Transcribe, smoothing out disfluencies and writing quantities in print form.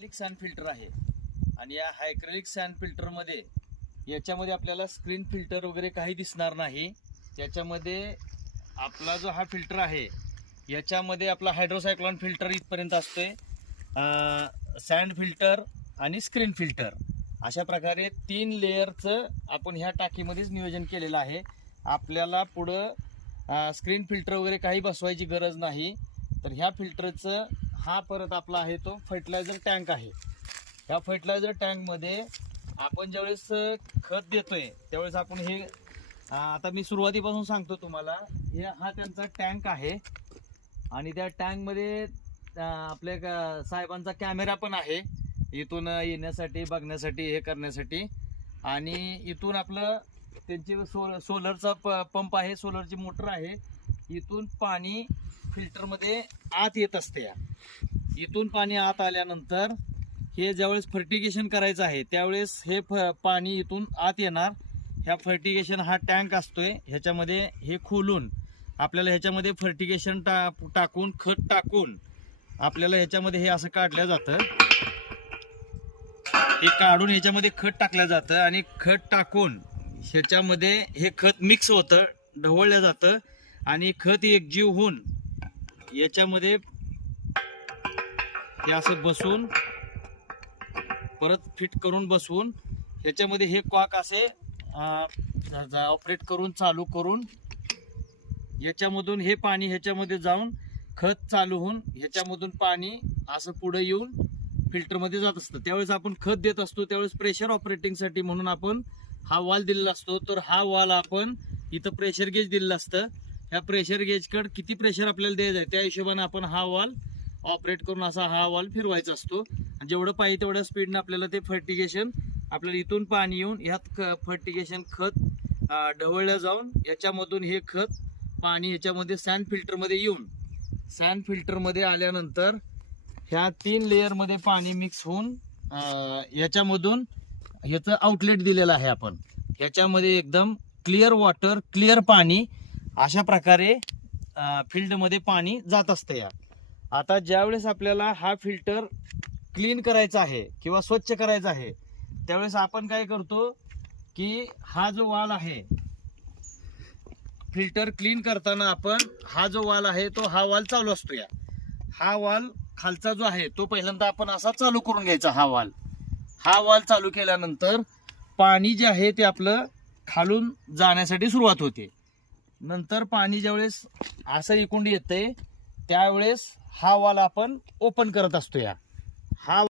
Hydraulic San filter आहे आणि या हायड्रोलिक सॅन फिल्टर मध्ये याच्यामध्ये आपल्याला स्क्रीन फिल्टर वगैरे काही दिसणार नाही। त्याच्यामध्ये आपला जो हा फिल्टर आहे याच्यामध्ये आपला हायड्रोसायक्लोन फिल्टर इथपर्यंत असते, सॅन्ड फिल्टर आणि स्क्रीन फिल्टर अशा प्रकारे 3 लेयरचं आपण ह्या टाकीमध्येच नियोजन केलेलं आहे। आपल्याला पुढं स्क्रीन फिल्टर वगैरे काही बसवायची गरज नाही। तर ह्या फिल्टरचं हा परत आपला आहे तो फर्टिलायझर टँक आहे। ह्या फर्टिलायझर टँक मध्ये आपण ज्यावेळेस खत देतोय त्यावेळेस आपण हे आता मी सुरुवातीपासून सांगतो तुम्हाला, हे हा त्यांचा टँक आहे आणि त्या टँक मध्ये आपल्या साहेबांचा कॅमेरा पण आहे इथून येण्यासाठी, बघण्यासाठी, हे करण्यासाठी। आणि इथून आपलं त्यांची सोलरचा पंप आहे, सोलरची मोटर आहे। इथून पाणी फिल्टर मध्ये आत येत असते। इथून पाणी आत आल्यानंतर हे ज्यावेळेस फर्टिगेशन करायचं आहे त्यावेळेस हे पाणी इथून आत येणार। ह्या फर्टिगेशन हा टँक असतोय, ह्याच्यामध्ये हे खोलून आपल्याला ह्याच्यामध्ये फर्टिगेशन टाकून, खत टाकून आपल्याला ह्याच्यामध्ये हे असं काढलं जातं। हे काढून ह्याच्यामध्ये खत टाकलं जातं आणि खत टाकून ह्याच्यामध्ये हे खत मिक्स होतं, ढवळलं जातं आणि खत एकजीव होऊन याच्यामध्ये हे असं बसून परत फिट करून बसवून ह्याच्यामध्ये हे कॉक असे ऑपरेट करून चालू करून याच्यामधून हे पाणी ह्याच्यामध्ये जाऊन खत चालू होऊन ह्याच्यामधून पाणी असं पुढे येऊन फिल्टरमध्ये जात असतं। त्यावेळेस आपण खत देत असतो त्यावेळेस प्रेशर ऑपरेटिंगसाठी म्हणून आपण हा वॉल दिलेला असतो। तर हा वॉल आपण इथं प्रेशर गेज दिलेलं असतं। ह्या प्रेशर गेजकडे किती प्रेशर आपल्याला द्यायचं आहे त्या हिशोबाने आपण हा वॉल ऑपरेट करून असा हा वॉल फिरवायचा असतो। जेवढं पाहिजे तेवढ्या स्पीडने आपल्याला ते फर्टिगेशन, आपल्याला इथून पाणी येऊन ह्यात फर्टिगेशन खत ढवळलं जाऊन याच्यामधून हे खत पाणी ह्याच्यामध्ये सॅन फिल्टरमध्ये येऊन, सॅन फिल्टरमध्ये आल्यानंतर ह्या 3 लेअरमध्ये पाणी मिक्स होऊन याच्यामधून ह्याचं आउटलेट दिलेलं आहे आपण। ह्याच्यामध्ये एकदम क्लिअर वॉटर, क्लिअर पाणी अशा प्रकारे फील्डमध्ये पाणी जात असते। आता ज्यावेळेस आपल्याला हा फिल्टर क्लीन करायचा आहे किंवा स्वच्छ करायचा आहे त्यावेळेस आपण काय करतो की हा जो वाल आहे, फिल्टर क्लीन करताना आपण हा जो वाल आहे तो हा वाल चालू असतो। हा वाल खालचा जो आहे तो पहिल्यांदा आपण असा चालू करून घ्यायचा। हा वाल चालू केल्यानंतर पाणी जे आहे ते आपलं खालून जाण्यासाठी सुरुवात होते। नंतर पाणी ज्यावेळेस असं इकडून येते त्यावेळेस हा वाल आपण ओपन करत असतो। हा